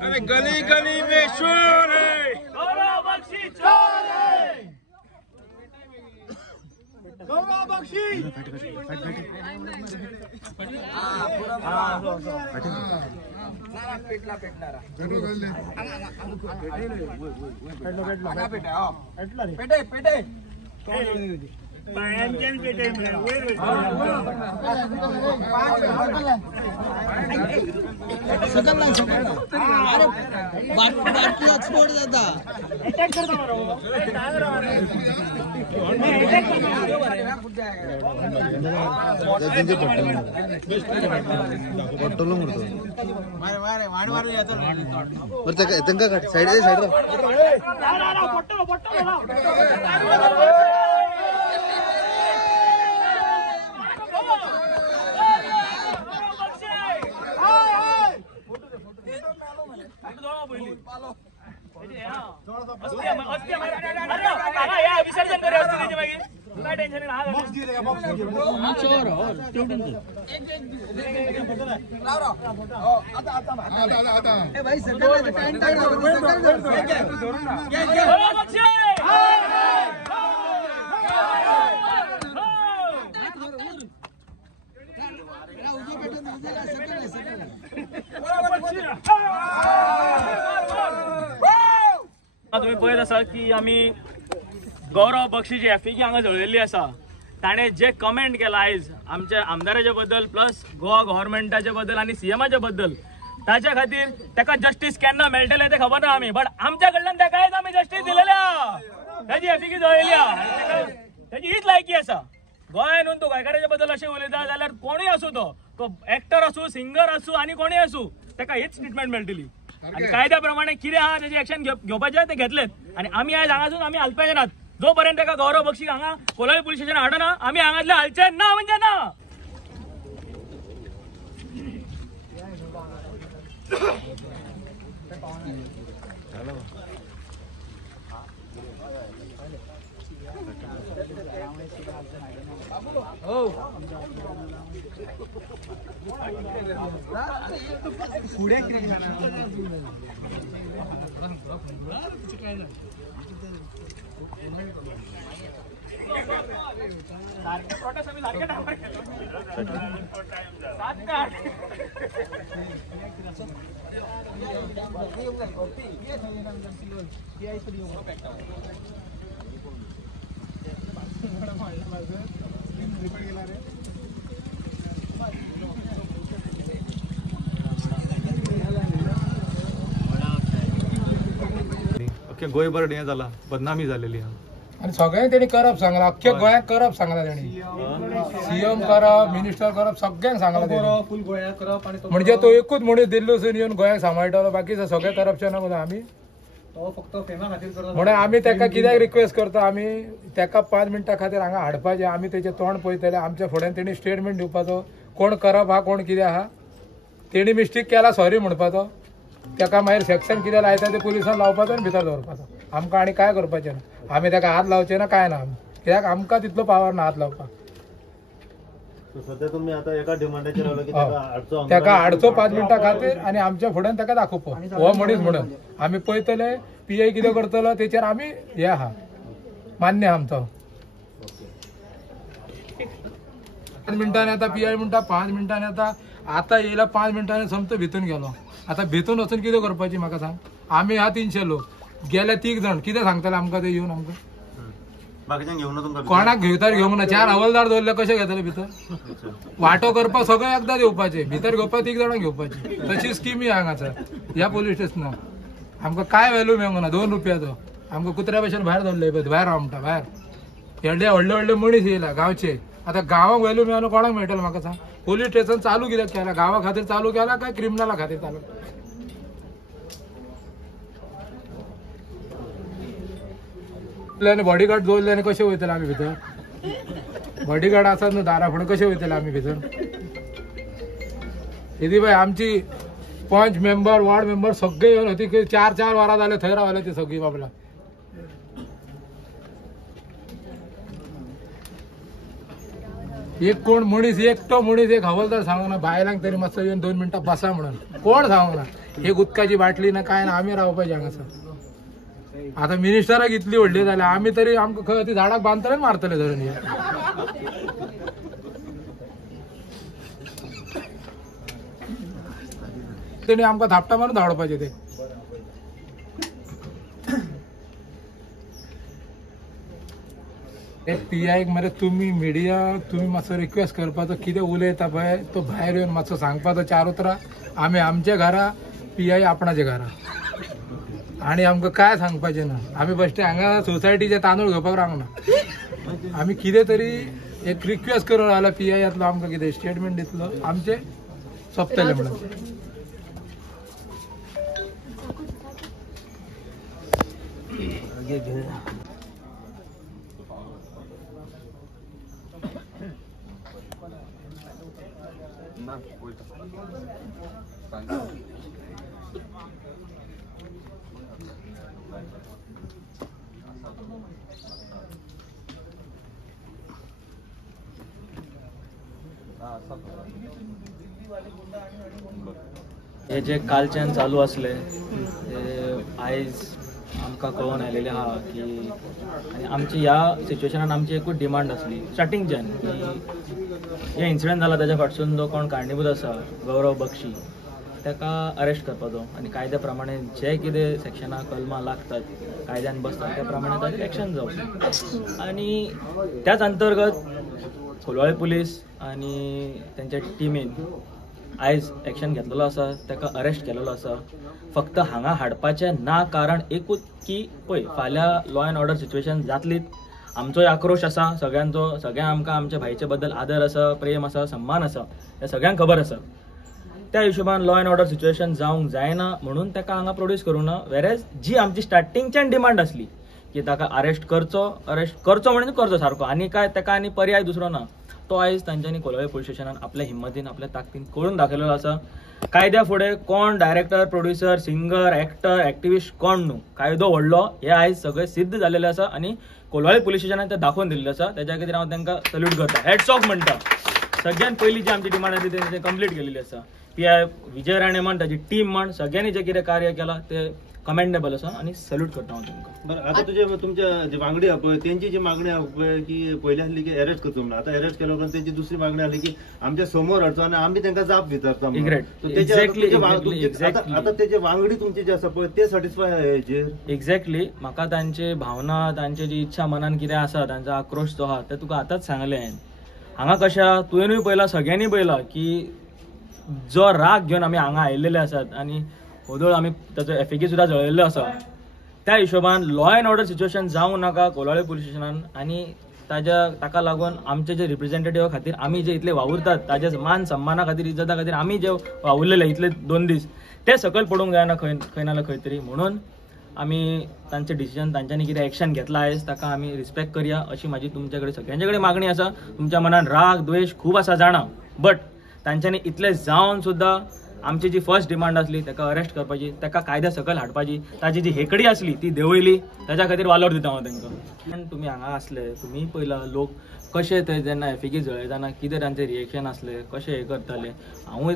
अरे गली गली में शोर है, गौरव बख्शी चोर है, गौरव बख्शी स्फोट जाता साइड विसर्जन करे काय टेन्शन तुम्ही पळयत आसा की आम्ही गौरव बक्षी जी एफिकी हांगा जळयल्ली आसा ताणे जे कमेंट केला आयज आमच्या आमदाराचे बद्दल प्लस गोवा गव्हर्नमेंटाचे बद्दल आणि सीएमाचे बद्दल ताच्या खातीर ताका जस्टिस केन्ना मेळटले ते खबर ना आमी बट आमच्या कडल्यान ताका आयज आमी जस्टिस दिलेल्या ताची एफिकी जळयल्या ताची हीच लायकी आसा गोंयांत तूं गोंयकाराच्या बद्दल अशें उलयता जाल्यार कोणूय आसूं तो एक्टर आसूं सिंगर आसूं आनी कोणूय आसूं ताका हीच ट्रिटमेंट मेळटली आणि कायद्या प्रमाणे कितें आहा तेजे एक्शन घेवपाचे ते घेतलेत आणि आमी आयज हांगासून आमी हालपाचे नात जोपर्यंत ताका गौरव बक्षी हांगा कोलवाळे पुलीस स्टेशन हाडना आमी हांगातले हालचे ना म्हणजे ना गोंयभर हें जाला बदनामी जालेली आणि सगळ्यांनी त्यांनी करप सांगला अख्ख्या गोंयात करप सांगला त्यांनी सीएम करप मिनिस्टर करप सगळ्यांक सांगला फुल गोंयात करप आणि म्हणजे तो एकूच मनीस दिल्ली वचून येऊन गोंयाक सांबाळटलो बाकीचे सगळे करप्शन आमी तो फक्त फेमा खातीर करता म्हणून आमी ताका कित्याक रिक्वेस्ट करता आमी ताका 5 मिनटां खातीर हांगा हाडपाचें आमी तेचें तोंड पळयतले आमच्या फुड्यान तेणी स्टेटमेंट दिवपाचो कोण करप हा कोण कितें आहा तेणी मिस्टेक केला सॉरी म्हणपाचो ताका मागीर सेक्शन कितें लायता ते पुलिसान लावपाचो आनी भितर दवरपाचो आमकां आनी काय करपाचें ना आमी ताका हात लावचे ना काय ना आमी कित्याक आमकां तितलो पावर ना हात लावपाक सध्या तुम्ही आता एका डिमांडाचेर रावला की ताका हाडचो 5 मिनटां खातीर आनी आमच्या फुड्यान ताका दाखोवप हो मनीस म्हणून आमी पळयतले पीआय कितें करतलो तेचेर आमी हे आहा मान्य आमचो 5 मिनटांनी येता पीआय म्हणटा 5 मिनटांनी येता आता येयला 5 मिनटांनी समतो भितून गेलो आता भितून वचून कितें करपाची म्हाका सांग आमी हा 300 लोक गेले 3 जण कितें सांगतले आमकां ते येवन आमकां बाकीच्यांक घेवना तुमकां कोणाक घेवतार घेवंक ना 4 हवालदार दवरले कशे घेतले भितर वांटो करपाक सगळे एकदां येवपाचे भितर घेवपाक 3 जाणांक घेवपाची तशी स्कीम हांगासर ह्या पुलीस स्टेशनाक आमकां काय व्हॅल्यू मेळूंक ना 2 रुपयाचो आमकां कुत्र्या भशेन भायर दवरले भायर आमटा भायर व्हडले व्हडले मनीस येयला गांवचे आता गांवाक व्हॅल्यू मेळना कोणाक मेळटलें म्हाका सांग पोलीस स्टेशन चालू कित्याक केला गांवा खातीर चालू केला काय क्रिमिनला खातीर चालू बॉडीगार्ड दवरले आनी कशें वयतले आमी भितर बॉडीगार्ड आसात न्हू दारा फुडें कशें वयतले आमी भितर यदी बाय आमची पंच मेंबर वॉर्ड मेंबर सगळे येऊन होती की 4 वरां जाले थंय रावले ती सगळी बाबला. एक कोण मनीस एकटो मनीस एक हवालदार सांगना बायलांक तरी मातसो येऊन 2 मिनटां बसा म्हणून कोण सांगना. एक उदकाची बाटली ना काय ना आम्ही रावपाचे हांगासर. आता मिनिस्टराक इतली व्हडली जाल्या आम्ही तरी आमकां खंय ती झाडाक बांदतले मारतले धरून हे. तेणी आमकां थापटा मारून धाडपाचे ते. PI मरे तुम्ही मिडिया तुम्ही मातसो रिक्वेस्ट करपाचो कितें उलयता पळय तो भायर येवन मातसो सांगपाचो 4 उतरां. आमी आमच्या घरा PI आपणाच्या घरा आणि आमकां काय सांगपाचें ना. आमी फस्ट हांगा सोसायटीचे तांदूळ घेवपाक रावना. आमी कितें तरी एक रिक्वेस्ट करून रावला PI येतलो आमकां कितें स्टेटमेंट दितलो आमचे सोंपतले म्हणून. हे जे कालच्यान चालू असले ते आयज आमकां कळून आयलेले आहा की आनी आमची ह्या सिच्युएशनान आमची एकूच डिमांड आसली स्टार्टिंगच्यान की हे इन्सिडंट जाला ताच्या फाटसून जो कोण कारणीभूत आसा गौरव बक्षी ताका अरेस्ट करपाचो आनी कायद्या प्रमाणे जे कितें सेक्शनां कलमां लागतात कायद्यान बसतात त्या प्रमाणे ताचेर एक्शन जावचें. आनी त्याच अंतर्गत कोलवाळे पुलीस आनी तेंच्या टिमीन आयज एक्शन घेतलेलो आसा ताका अरेस्ट केलेलो आसा. फक्त हांगा हाडपाचें ना कारण एकूच की पळय फाल्यां लॉ अँड ऑर्डर सिच्युएशन जातलीच. आमचोय आक्रोश आसा सगळ्यांचो. सगळ्यांक आमकां आमच्या भाईचे बद्दल आदर आसा प्रेम आसा सन्मान आसा हें सगळ्यांक खबर आसा. त्या हिशोबान लॉ अँड ऑर्डर सिच्युएशन जावंक जायना म्हणून ताका हांगा प्रोड्यूस करूं ना. वेरेज जी आमची स्टार्टिंगच्यान डिमांड आसली की ताका अरेस्ट करचो म्हणजे करचो सारको आनी काय ताका आनी पर्याय दुसरो ना तो आयज तांच्यांनी कोलवाळे पुलीस स्टेशनान आपल्या हिम्मतीन आपल्या ताकदीन कळून दाखयलेलो आसा. कायद्या फुडें कोण director producer singer actor activist कोण न्हू कायदो व्हडलो हे आयज सगळें सिद्ध जालेलें आसा आनी कोलवाळे पुलीस स्टेशनान तें दाखोवन दिल्लें आसा. तेज्या खातीर हांव तांकां सल्यूट करता हॅट्स ऑफ म्हणटा. सगळ्यान पयलीं जी आमची डिमांड आसली तें कंप्लीट केलेली आसा. PI विजय राणे म्हण ताची टीम म्हण सगळ्यांनी जे कितें कार्य केलां तें कमेंडेबल आसा आनी सल्यूट करता हांव तुमकां. बरं आता तुमच्या जी वांगडी आहा पळय तेंची जी मागणी आहा पळय की पयली आसली की अरेस्ट करचो म्हणून आता अरेस्ट केलो उपरांत तेंची दुसरी मागणी आसली की आमच्या समोर हाडचो आनी आमी तांकां जाप विचारता. आता तेजे वांगडी तुमची जे आसा पळय ते सॅटिस्फाय हेजेर एक्झॅक्टली म्हाका तांचे भावना तांची जी इच्छा मनान कितें आसा तांचो आक्रोश जो आहा तें तुका आतांच सांगलें हांवें. हांगा कशा तुवेंनूय पळयलां सगळ्यांनी पळयलां की जो राग घेवन आमी हांगा आयिल्ले आसात आनी ओदळ आमी ताचो FAQ सुद्दां जळयल्लो आसा. त्या हिशोबान लॉ अँड ऑर्डर सिच्युएशन जावंक नाका कोलवाळे पुलीस स्टेशनान आनी ताका लागून आमचे जे रिप्रेझेंटेटिव्हा खातीर आमी जे इतले वावुरतात ताजे मान सन्माना खातीर इज्जता खातीर आमी जे वावुरलेले इतले 2 दीस ते सकयल पडूंक जायना खंय ना जाल्यार खंय तरी. म्हणून आमी तांचें डिसिजन तांच्यांनी कितें एक्शन घेतलां आयज ताका आमी रिस्पेक्ट करया अशी म्हाजी तुमचे कडेन सगळ्यांचे कडेन मागणी आसा. तुमच्या मनान राग द्वेश खूब आसा जाणा बट तांच्यांनी इतले जावन सुद्दां आमची जी फर्स्ट डिमांड आसली ताका अरेस्ट करपाची ताका कायद्या सकयल हाडपाची ताची जी हेकडी आसली ती देंवयली ताच्या खातीर वालोर दिता हांव तांकां. पण तुमी हांगा आसले तुमी पयला लोक कशे थंय जेन्ना FAQ जळयतना कितें तांचें रिएक्शन आसलें कशें हें करताले हांवूय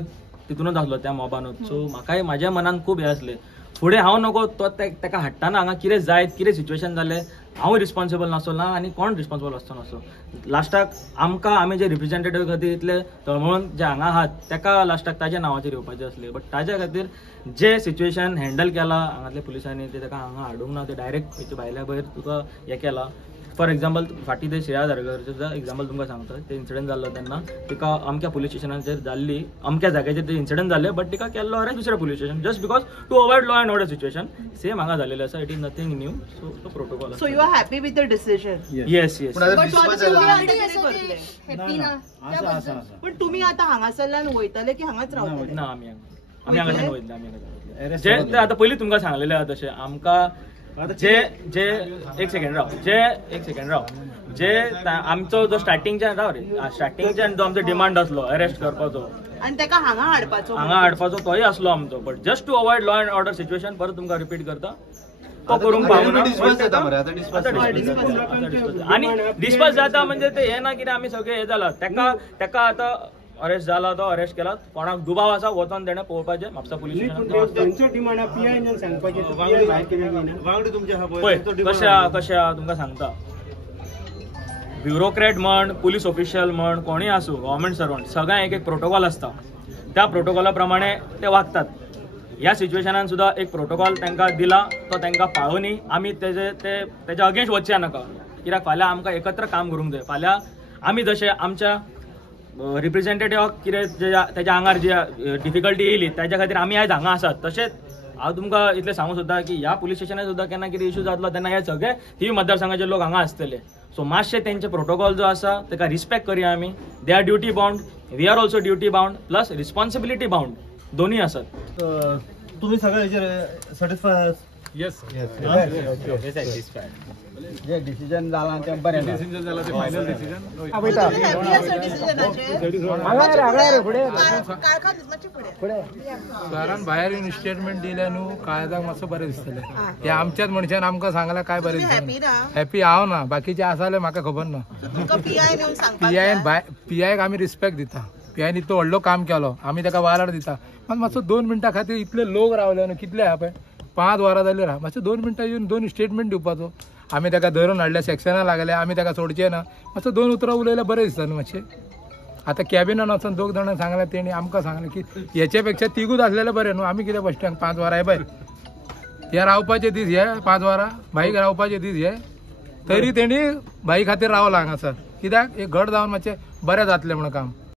तितूनच आसलो त्या मॉबानूच. सो म्हाकाय म्हाज्या मनान खूब हें आसलें फुडें हांव नकळो तो ताका हाडटाना हांगा कितें जायत कितें सिच्युएशन जालें हांव रिस्पॉन्सिबल नासलो ना आनी कोण रिस्पॉन्सिबल आसचो नासलो. लास्टाक आमकां आमी जे रिप्रेझेंटेटिव्ह खातीर इतले तळमळून जे हांगा आहात ताका लास्टाक ताज्या नांवाचेर येवपाचें आसलें बट ताज्या खातीर जे सिच्युएशन हँडल केलां हांगातल्या पुलिसांनी ते ताका हांगा हाडूंक ना ते डायरेक्ट हेच्या भायल्या भायर तुका हें केलां. फॉर एक्झाम्पल फाटीं ते श्रेया धारगरचें सुद्दां एक्झाम्पल तुमकां सांगता. ते इन्सिडंट जाल्लो तेन्ना तिका अमक्या पुलीस स्टेशनाचेर जाल्ली अमक्या जाग्याचेर ते इन्सिडंट जाल्ले बट तिका केल्लो अरेस्ट दुसऱ्या police station just because to avoid law and order situation. Same हांगा जाल्लेलें आसा. It is nothing new. So तो protocol. So you are happy with the decision. Yes पण तुम्ही आता हांगासरल्यान वयतले की हांगाच रावतले. ना आमी हांगाच्यान वयतले. जे आतां पयलीं तुमकां सांगलेलें आहा तशें आमकां जे एक सेकंड राव जे आमचो जो स्टार्टिंगच्यान जो आमचो डिमांड आसलो अरेस्ट करपाचो आणि ताका हांगा हाडपाचो हांगा हाडपाचो तोय आसलो आमचो but just to avoid law and order situation परत तुमकां रिपीट करता तो करूंक पावना डिस्पॅच जाता मरे आता डिस्पॅच आणि डिस्पॅच जाता म्हणजे ते हे ना कितें आमी सगळे हे जाला तेका आतां अरेस्ट जाला तो अरेस्ट केला कोणाक दुबाव आसा वचोन तेणें पळोवपाचें म्हापसा पुलीस वांगडी तुमचे हा पळय कशा तुमकां सांगता ब्युरोक्रेट म्हण पुलीस ऑफिशियल म्हण कोणीय आसूं गव्हर्मेंट सर्वंट सगळ्यांक एक प्रोटोकॉल आसता त्या प्रोटोकॉला प्रमाणे ते वागतात ह्या सिच्युएशनान सुद्दां एक प्रोटोकॉल तांकां दिला तो तांकां पाळोनी आमी तेच्या अगेन्स्ट वचचे नाका कित्याक फाल्यां आमकां एकत्र काम करूंक जाय फाल्यां आमी जशे आमच्या रिप्रेझेंटेटिव्हाक कितें तेच्या आंगार जी डिफिकल्टी येयली त्याच्या खातीर आमी आयज हांगा आसात तशेंच हांव तुमकां इतलें सांगू सोदता की ह्या पुलीस स्टेशनार सुद्दां केन्ना कितें इश्यू जातलो तेन्ना हे सगळे ही मतदारसंघाचे लोक हांगा आसतले सो मातशे तेंचे प्रोटोकॉल जो आसा ताका रिस्पेक्ट करया आमी they are duty bound we are also duty bound plus responsibility bound दोन्ही आसात तुम्ही सगळे सॅटिस्फाय येस जे डिसिजन जाला ते बरें डिसिजन झाला ते फायनल डिसिजन कारण भायर येवन स्टेटमेंट दिले न्हू काळजाक मातसो बरें दिसतलें हे आमच्याच मनशान आमकां सांगल्यार काय बरें दिसतलें हॅपी हांव ना बाकीचे आसा जाल्यार म्हाका खबर ना पीआयक आमी रिस्पेक्ट दिता पीआयन इतलो व्हडलो काम केलो आमी ताका वालोर दिता पण मातसो 2 मिनटां खातीर इतले लोक रावले न्हू कितले हा पळय 5 वरां जाली राव मातसो 2 मिनटां येवन 2 स्टेटमेंट दिवपाचो आमी ताका धरून हाडल्या सेक्शनां लागले आमी ताका सोडचे ना मातसो 2 उतरां उलयल्यार बरें दिसता न्हू मातशें आतां कॅबिनान वचून 2 जाणां सांगल्यार तेणी आमकां सांगलें की हेचे पेक्षा तिगूच आसलेलें बरें न्हू आमी कितें बसट्यांक 5 वरां हे पळय हे रावपाचे दीस हे 5 वरां बाईक रावपाचे दीस हे तरी तेणी बाई खातीर रावला हांगासर कित्याक एक घट जावन मातशें बरें जातलें म्हणून काम